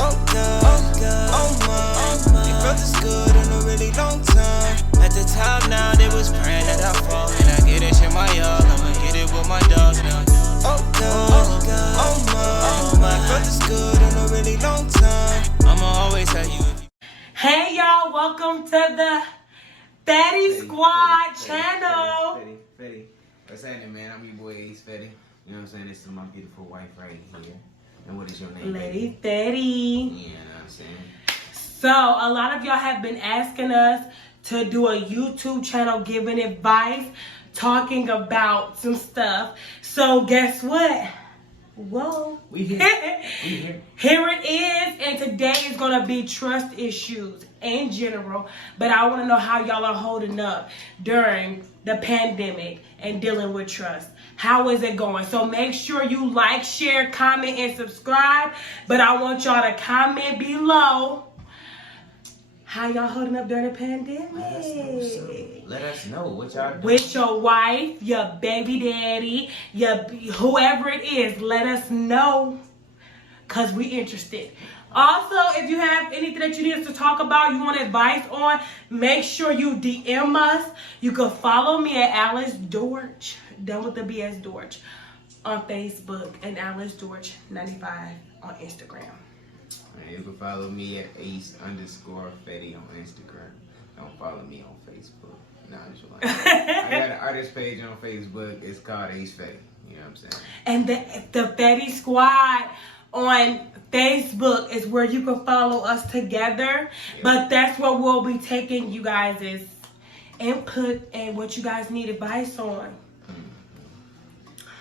Oh God, oh my, they felt this good in a really long time. At the top now, they was praying that I fall. And I get this shit my y'all, I'ma get it with my dogs now. Oh God, oh my, they felt this good in a really long time. I'ma always tell you if you. Hey y'all, welcome to the Fetty Squad channel. Fetty. What's happening, man? I'm your boy Ace Fetty. You know what I'm saying? This is my beautiful wife right here. And what is your name? Lady Fetty. Yeah, you know what I'm saying? So, a lot of y'all have been asking us to do a YouTube channel giving advice, talking about some stuff. So, guess what? Whoa. We here. Here it is, and today is going to be trust issues in general, but I want to know how y'all are holding up during the pandemic and dealing with trust. How is it going? So make sure you like, share, comment, and subscribe, but I want y'all to comment below how y'all holding up during the pandemic. Let us know what y'all doing. With your wife, your baby daddy, whoever it is, let us know, because we interested. Also, if you have anything that you need us to talk about, you want advice on, make sure you DM us. You can follow me at Alice Dorch, done with the BS Dorch, on Facebook, and Alice Dorch 95 on Instagram. And you can follow me at Ace_Fetty on Instagram. Don't follow me on Facebook. No, I'm just like, I got an artist page on Facebook. It's called Ace Fetty. You know what I'm saying? And the Fetty Squad on Facebook is where you can follow us together. Yeah. But that's where we'll be taking you guys' input and what you guys need advice on.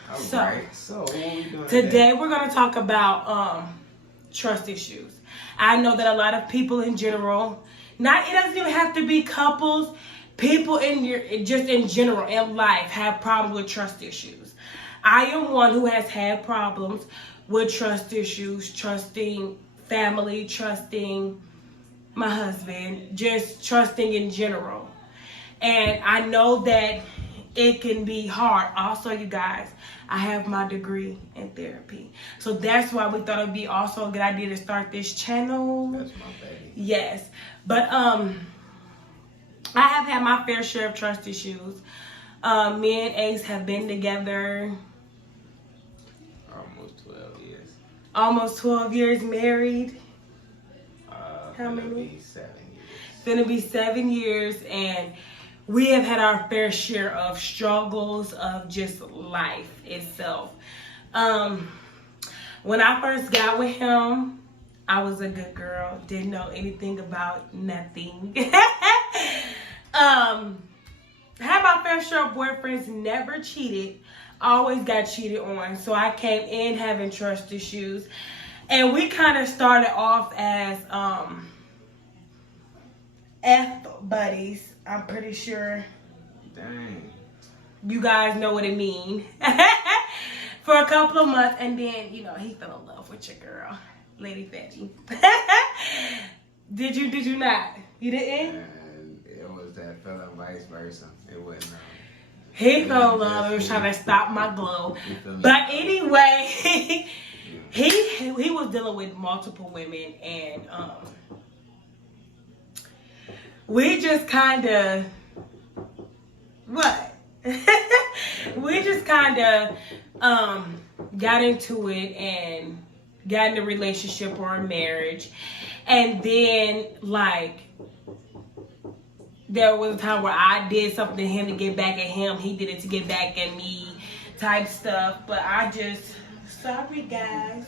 Alright, so what are we doing today? We're going to talk about trust issues. I know that a lot of people in general, it doesn't even have to be couples, people just in general in life have problems with trust issues. I am one who has had problems with trust issues, trusting family, trusting my husband, just trusting in general. And I know that it can be hard. Also, you guys, I have my degree in therapy. So that's why we thought it would be also a good idea to start this channel. That's my baby. Yes. But I have had my fair share of trust issues. Me and Ace have been together almost 12 years married. How many? 7 years. It's gonna be 7 years, and we have had our fair share of struggles of just life itself. When I first got with him, I was a good girl, didn't know anything about nothing. Had my fair share of boyfriends, never cheated, always got cheated on. So I came in having trust issues, and we kind of started off as F buddies. I'm pretty sure. Dang. You guys know what it means. For a couple of months, and then, he fell in love with your girl, Lady Fetty. Did you not? You didn't? And it was that fell and vice versa. It wasn't. He fell in love. He was trying to stop my glow. But anyway, he was dealing with multiple women, and we just kind of got into it and got in a relationship or a marriage, and then there was a time where I did something to him to get back at him. He did it to get back at me, type stuff. But sorry guys.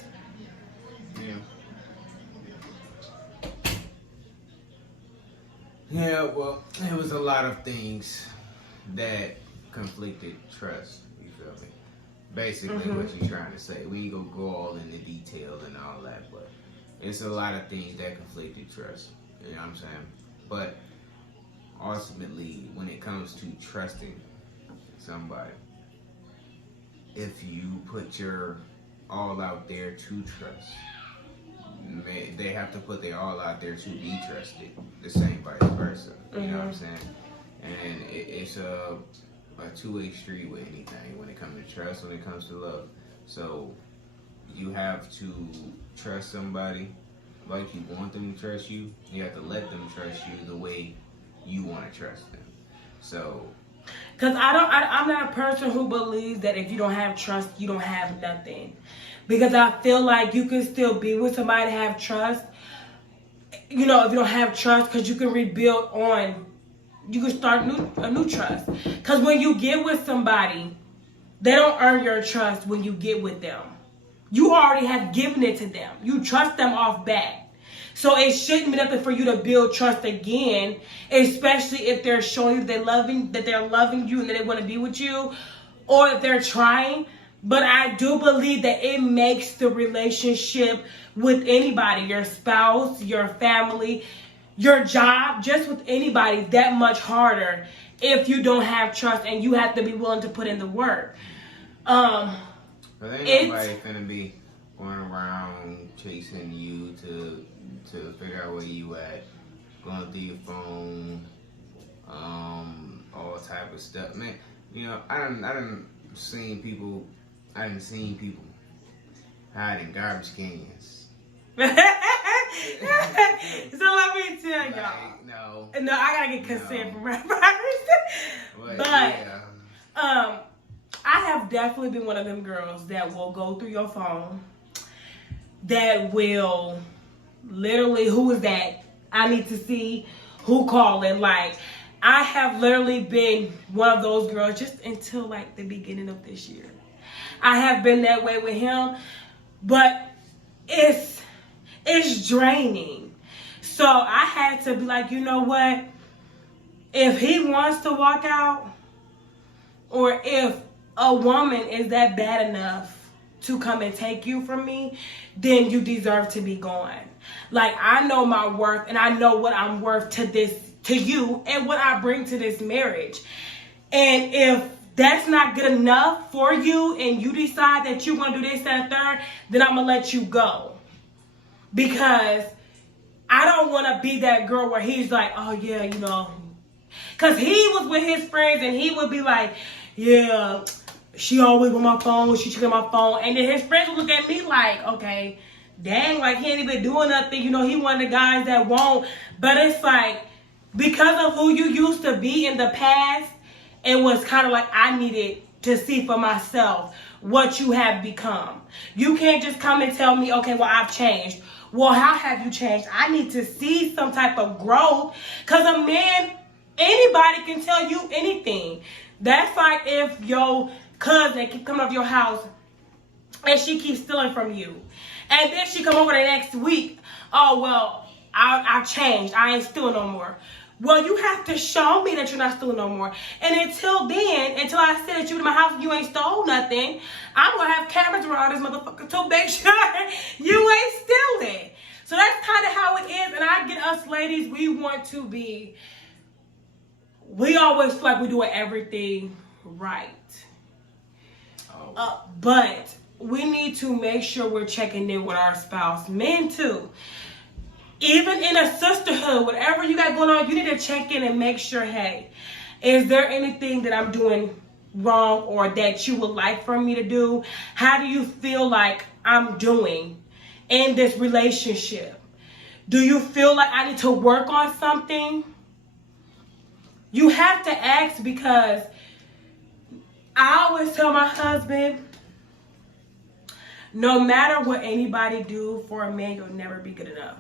Yeah, well, it was a lot of things that conflicted trust, you feel me? Basically what you're trying to say. We ain't gonna go all into detail and all that, but it's a lot of things that conflicted trust, you know what I'm saying? But ultimately, when it comes to trusting somebody, if you put your all out there to trust, they have to put their all out there to be trusted. The same vice versa. You know what I'm saying? And it's a two-way street with anything when it comes to trust, when it comes to love. So you have to trust somebody, like you want them to trust you. You have to let them trust you the way you want to trust them. So, because I'm not a person who believes that if you don't have trust, you don't have nothing. Because I feel like you can still be with somebody to have trust. You know, if you don't have trust, because you can rebuild on, you can start a new trust. Because when you get with somebody, they don't earn your trust when you get with them. You already have given it to them. You trust them off bat. So it shouldn't be nothing for you to build trust again, especially if they're showing you they're loving you and that they want to be with you, or if they're trying. But I do believe that it makes the relationship with anybody, your spouse, your family, your job, just with anybody, that much harder if you don't have trust and you have to be willing to put in the work. But ain't nobody finna be going around chasing you to figure out where you at, going through your phone, all type of stuff. Man, you know, I done seen people hide in garbage cans. So let me tell y'all. No, I gotta get consent from my But yeah. I have definitely been one of them girls that will go through your phone, that will literally, who is that? I need to see who calling. Like, I have literally been one of those girls just until like the beginning of this year. I have been that way with him, but it's draining. So I had to be like, you know what? If he wants to walk out, or if a woman is that bad enough to come and take you from me, then you deserve to be gone. Like, I know my worth, and I know what I'm worth to you, and what I bring to this marriage. And if that's not good enough for you, and you decide that you want to do this, that, and third, then I'm going to let you go. Because I don't want to be that girl where he's like, oh yeah, you know. Because he was with his friends, and he would be like, yeah, she always on my phone, she checking my phone. And then his friends would look at me like, okay, dang, like he ain't even doing nothing. You know, he one of the guys that won't. But it's like, because of who you used to be in the past, it was kind of like I needed to see for myself what you have become. You can't just come and tell me, okay, well, I've changed. Well, how have you changed? I need to see some type of growth. Because a man, anybody can tell you anything. That's like if your cousin keep coming over your house and she keeps stealing from you. And then she come over the next week. Oh, well, I've changed. I ain't stealing no more. Well, you have to show me that you're not stealing no more. And until then, until I say that you in my house and you ain't stole nothing, I'm going to have cameras around this motherfucker to make sure you ain't stealing. So that's kind of how it is. And I get us ladies, we want to be, we always feel like we're doing everything right. But we need to make sure we're checking in with our spouse. Men too. Even in a sisterhood, whatever you got going on, you need to check in and make sure, hey, is there anything that I'm doing wrong or that you would like for me to do? How do you feel like I'm doing in this relationship? Do you feel like I need to work on something? You have to ask, because I always tell my husband, no matter what anybody do for a man, you'll never be good enough.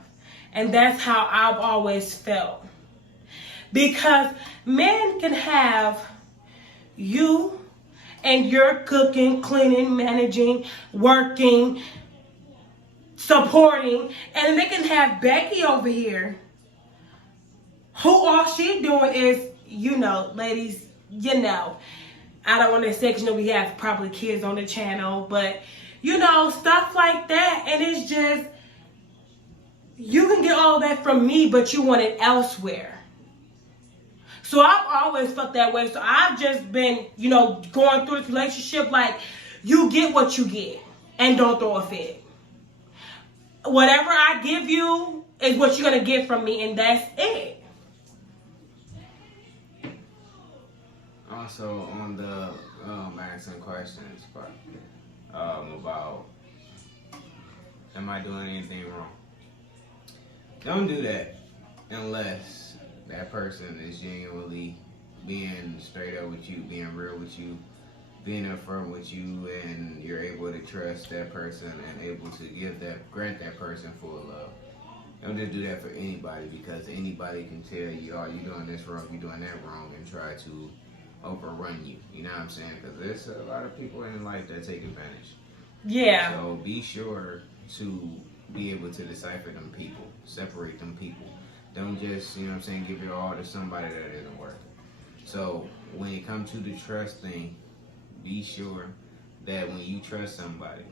And that's how I've always felt. Because men can have you and you're cooking, cleaning, managing, working, supporting, and they can have Becky over here who all she doing is, you know, ladies, you know, I don't want to say, because, you know, we have probably kids on the channel, but, you know, stuff like that. And it's just, you can get all that from me, but you want it elsewhere. So I've always felt that way. So I've just been, you know, going through this relationship like, you get what you get and don't throw a fit. Whatever I give you is what you're going to get from me, and that's it. Also, on the asking questions, but about, am I doing anything wrong? Don't do that unless that person is genuinely being straight up with you, being real with you, being upfront with you, and you're able to trust that person and able to grant that person full love. Don't just do that for anybody, because anybody can tell you, oh, you're doing this wrong, you're doing that wrong, and try to overrun you. You know what I'm saying? Because there's a lot of people in life that take advantage. Yeah. So be sure to be able to decipher them people, separate them people. Don't just, you know what I'm saying, give your all to somebody that isn't worth it. So when it comes to the trust thing, be sure that when you trust somebody,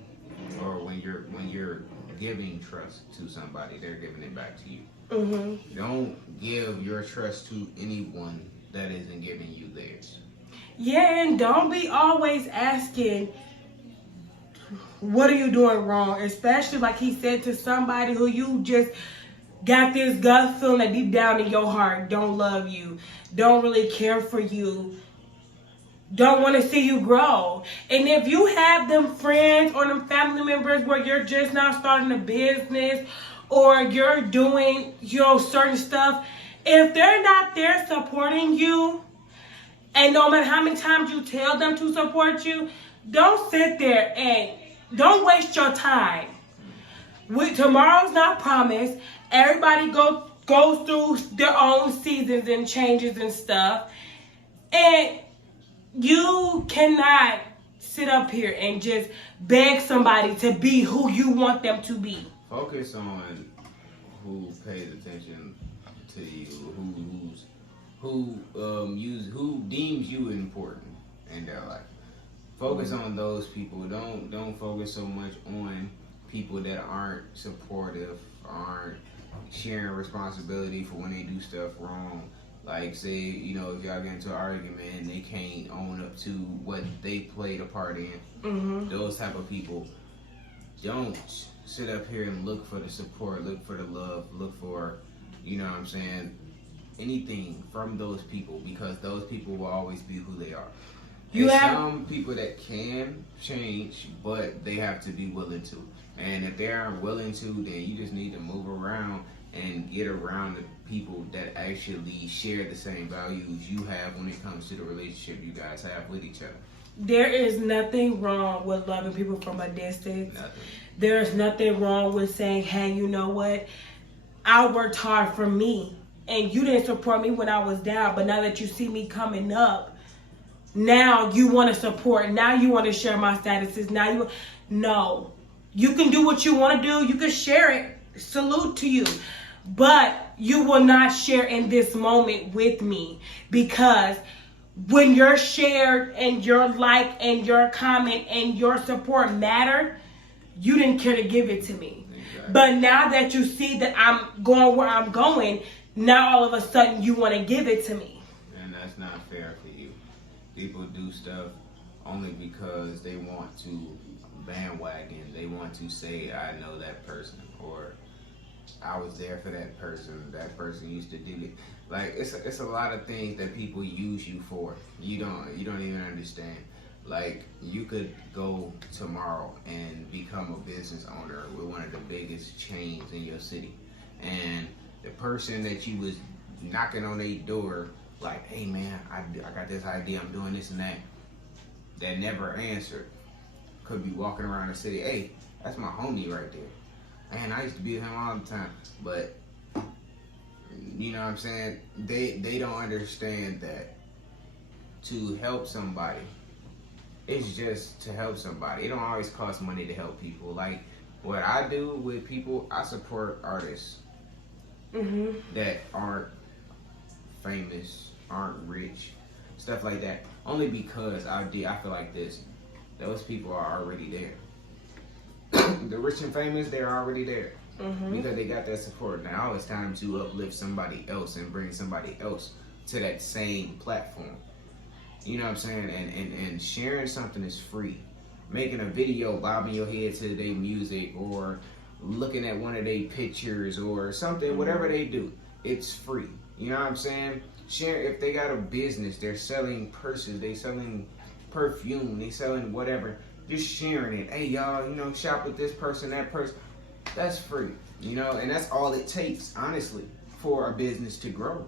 or when you're giving trust to somebody, they're giving it back to you. Mm-hmm. Don't give your trust to anyone that isn't giving you theirs. Yeah, and don't be always asking, what are you doing wrong? Especially like he said, to somebody who you just got this gut feeling that deep down in your heart don't love you, don't really care for you, don't want to see you grow. And if you have them friends or them family members where you're just now starting a business, or you're doing, certain stuff, if they're not there supporting you, and no matter how many times you tell them to support you, don't sit there and don't waste your time. Tomorrow's not promised. Everybody goes through their own seasons and changes and stuff. And you cannot sit up here and just beg somebody to be who you want them to be. Focus on who pays attention to you, who deems you important in their life. Focus on those people. Don't focus so much on people that aren't supportive, aren't sharing responsibility for when they do stuff wrong. Like, say, if y'all get into an argument and they can't own up to what they played a part in, those type of people, don't sit up here and look for the support, look for the love, look for, anything from those people, because those people will always be who they are. There's some people that can change, but they have to be willing to. And if they aren't willing to, then you just need to move around and get around the people that actually share the same values you have when it comes to the relationship you guys have with each other. There is nothing wrong with loving people from a distance. Nothing. There's nothing wrong with saying, hey, you know what? I worked hard for me, and you didn't support me when I was down, but now that you see me coming up, now you want to support. Now you want to share my statuses. No. You can do what you want to do. You can share it. Salute to you. But you will not share in this moment with me, because when you're shared and your like and your comment and your support matter, you didn't care to give it to me. Exactly. But now that you see that I'm going where I'm going, now all of a sudden you want to give it to me. And that's not fair for you. People do stuff only because they want to bandwagon. They want to say, I know that person, or I was there for that person. That person used to do it. Like, it's a lot of things that people use you for. You don't even understand. Like, you could go tomorrow and become a business owner with one of the biggest chains in your city, and the person that you was knocking on their door, like, hey man, I got this idea, I'm doing this and that never answered, could be walking around the city, hey, that's my homie right there. Man, I used to be with him all the time. But, you know what I'm saying? They don't understand that to help somebody, it's just to help somebody. It don't always cost money to help people. Like, what I do with people, I support artists that aren't famous, aren't rich, stuff like that. Only because I feel like this. Those people are already there. The rich and famous, they're already there because they got that support. Now it's time to uplift somebody else and bring somebody else to that same platform. You know what I'm saying? And sharing something is free. Making a video, bobbing your head to their music, or looking at one of their pictures or something, whatever they do, it's free. You know what I'm saying? Share. If they got a business, they're selling purses, they selling perfume, they selling whatever. Just sharing it. Hey y'all, shop with this person, that person. That's free, you know, and that's all it takes, honestly, for a business to grow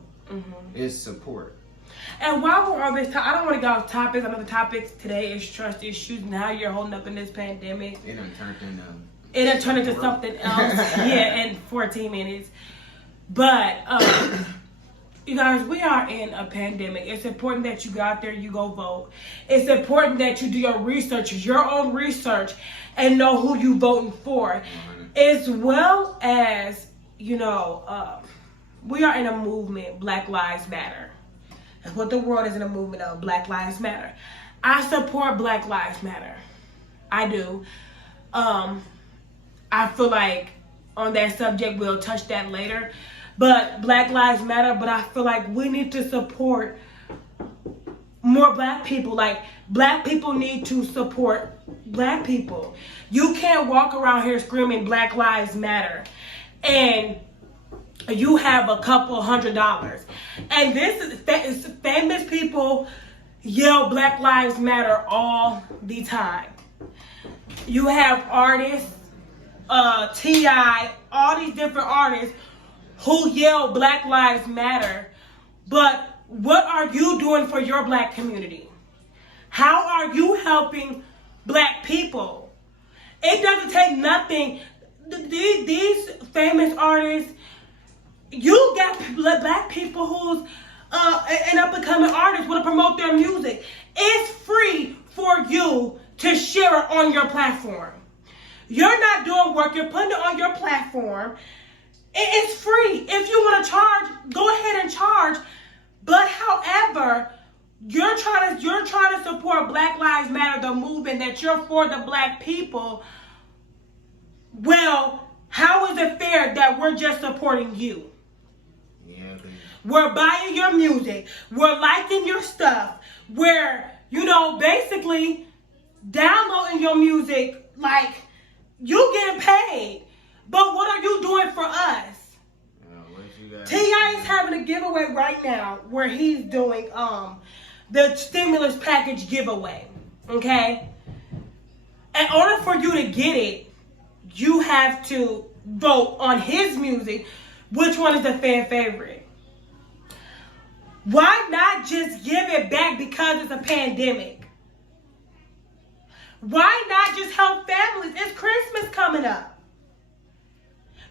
is support. And while we're on this I don't want to go off topics. Another topic today is trust issues. Now you're holding up in this pandemic. It done turned into something else. Yeah, in 14 minutes. But you guys, we are in a pandemic. It's important that you go out there, you go vote. It's important that you do your research, your own research, and know who you voting for. As well as, you know, we are in a movement, Black Lives Matter. That's what the world is in a movement of, Black Lives Matter. I support Black Lives Matter. I do. I feel like on that subject, we'll touch that later. But Black Lives Matter, but I feel like we need to support more Black people. Like, Black people need to support Black people. You can't walk around here screaming Black Lives Matter and you have a couple $100. And this is famous people yell Black Lives Matter all the time. You have artists, T.I., all these different artists who yell Black Lives Matter. But what are you doing for your Black community? How are you helping Black people? It doesn't take nothing. These famous artists, you got Black people who's and up and coming artists want to promote their music. It's free for you to share it on your platform. You're not doing work, you're putting it on your platform. It's free. If you want to charge, go ahead and charge. But however, you're trying to support Black Lives Matter, the movement, that you're for the Black people. Well, how is it fair that we're just supporting you? Yeah, we're buying your music. We're liking your stuff. We're, you know, basically downloading your music. Like, you getting paid. But what are you doing for us? T.I. is having a giveaway right now where he's doing the stimulus package giveaway. Okay? In order for you to get it, you have to vote on his music. Which one is the fan favorite? Why not just give it back because it's a pandemic? Why not just help families? It's Christmas coming up.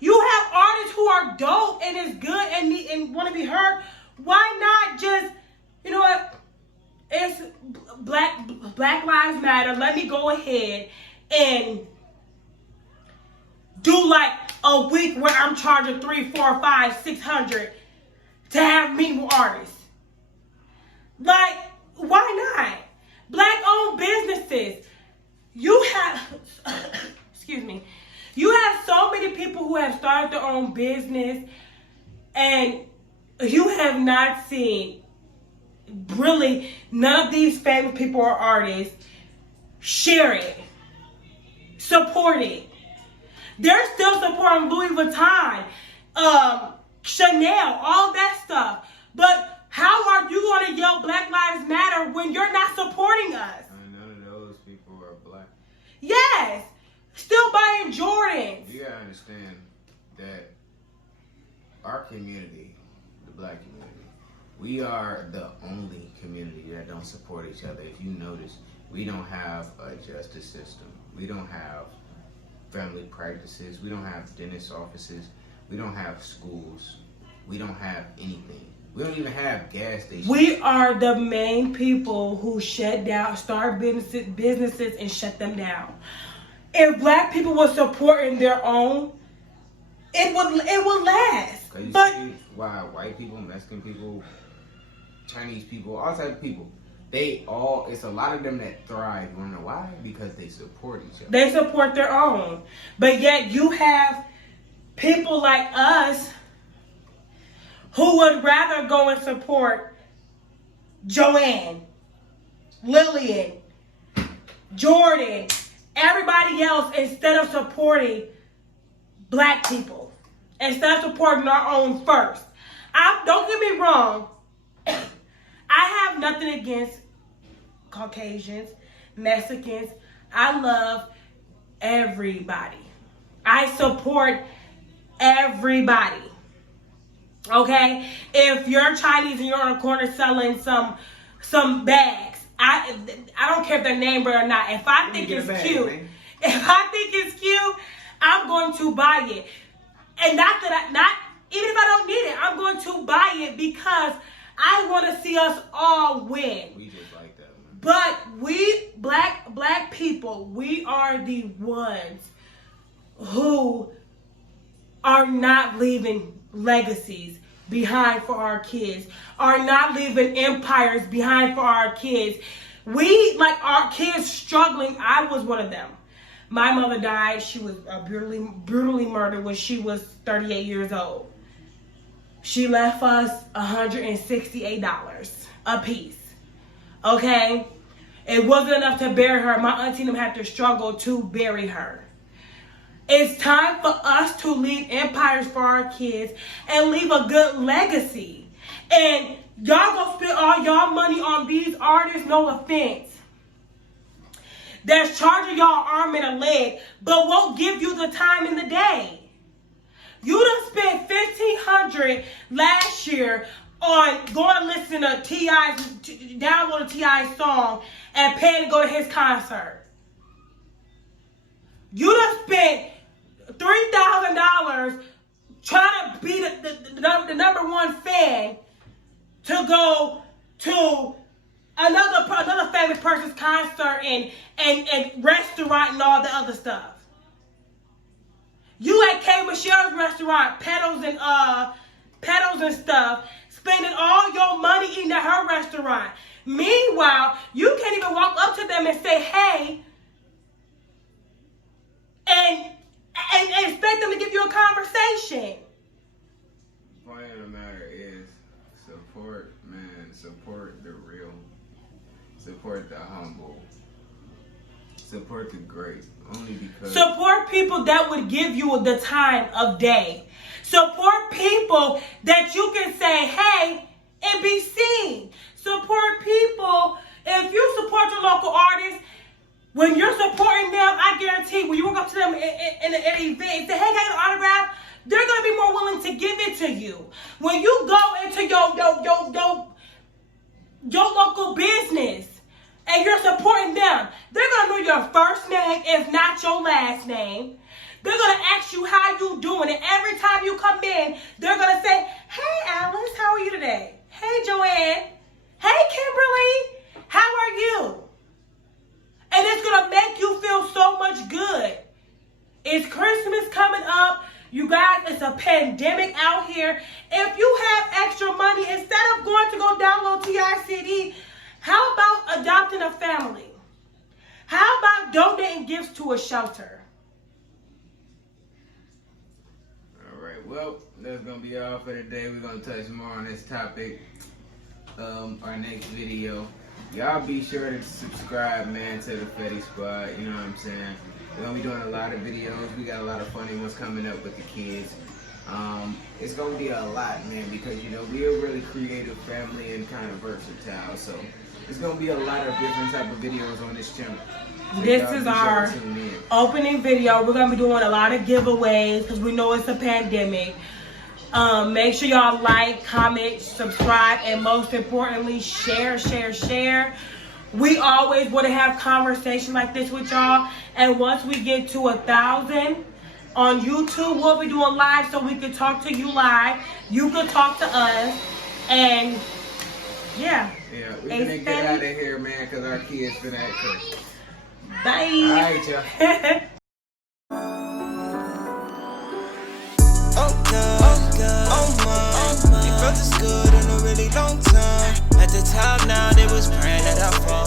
You have artists who are dope and is good and want to be heard. Why not just, you know what? It's Black Lives Matter. Let me go ahead and do like a week where I'm charging $300, $400, $500, $600 to have meet with artists. Like, why not? Black-owned businesses. You have, excuse me. You have so many people who have started their own business, and you have not seen really none of these famous people or artists share it, support it. They're still supporting Louis Vuitton, Chanel, all that stuff. But how are you going to yell Black Lives Matter when you're not supporting us? None of those people are Black. Yes. Still buying Jordans. You gotta understand that our community, the Black community, we are the only community that don't support each other. If you notice, we don't have a justice system. We don't have family practices. We don't have dentist offices. We don't have schools. We don't have anything. We don't even have gas stations. We are the main people who shut down, start businesses and shut them down. If Black people were supporting their own, it would last. But see why white people, Mexican people, Chinese people, all types of people, it's a lot of them that thrive. You wanna know why? Because they support each other. They support their own. But yet you have people like us who would rather go and support Joanne, Lillian, Jordan, everybody else, instead of supporting Black people, instead of supporting our own first. Don't get me wrong, I have nothing against Caucasians, Mexicans. I love everybody. I support everybody. Okay? If you're Chinese and you're on a corner selling some bags, I don't care if they're named or not. If I think it's cute, I'm going to buy it. And not even if I don't need it, I'm going to buy it because I want to see us all win. We just like that, man. But we black people, we are the ones who are not leaving legacies behind for our kids, are not leaving empires behind for our kids. We, like our kids struggling, I was one of them. My mother died. She was brutally murdered when she was 38 years old. She left us $168 a piece. Okay? It wasn't enough to bury her. My auntie and them had to struggle to bury her. It's time for us to leave empires for our kids and leave a good legacy. And y'all gonna spend all y'all money on these artists, no offense, that's charging y'all arm and a leg, but won't give you the time in the day. You done spent $1,500 last year on going to listen to download a T.I. song and paying to go to his concert. You done spent $3,000 trying to be the number one fan to go to another famous person's concert and restaurant and all the other stuff. You at K. Michelle's restaurant, pedals and stuff, spending all your money eating at her restaurant. Meanwhile, you can't even walk up to them and say, hey, and expect them to give you a conversation. The point of the matter is support, man. Support the real. Support the humble. Support the great. Only because. Support people that would give you the time of day. Support people that you can say, hey, and be seen. Support people. If you support your local artists, when you're supporting them, I guarantee when you walk up to them in an event and say, hey, can I get an autograph? They're going to be more willing to give it to you. When you go into your local business and you're supporting them, they're going to know your first name, if not your last name. They're going to ask you how you doing. And every time you come in, they're going to say, hey, Alice, how are you today? Hey, Joanne. Hey, Kimberly. How are you? And it's going to make you feel so much good. It's Christmas coming up. You guys, it's a pandemic out here. If you have extra money, instead of going to go download T.I. CD, how about adopting a family? How about donating gifts to a shelter? All right, well, that's going to be all for today. We're going to touch more on this topic our next video. Y'all be sure to subscribe, man, to the Fetty Squad. You know what I'm saying? We're going to be doing a lot of videos. We got a lot of funny ones coming up with the kids. It's going to be a lot, man, because, you know, we're a really creative family and kind of versatile. So it's going to be a lot of different type of videos on this channel. So this is our opening video. We're going to be doing a lot of giveaways because we know it's a pandemic. Make sure y'all like, comment, subscribe, and most importantly, share. We always want to have conversations like this with y'all. And once we get to 1,000 on YouTube, we'll be doing live so we can talk to you live. You can talk to us. And yeah. Yeah, we're going to get out of here, man, because our kids finna act crazy. Bye. All right, y'all. Felt this good in a really long time. At the top now, they was praying that I fall.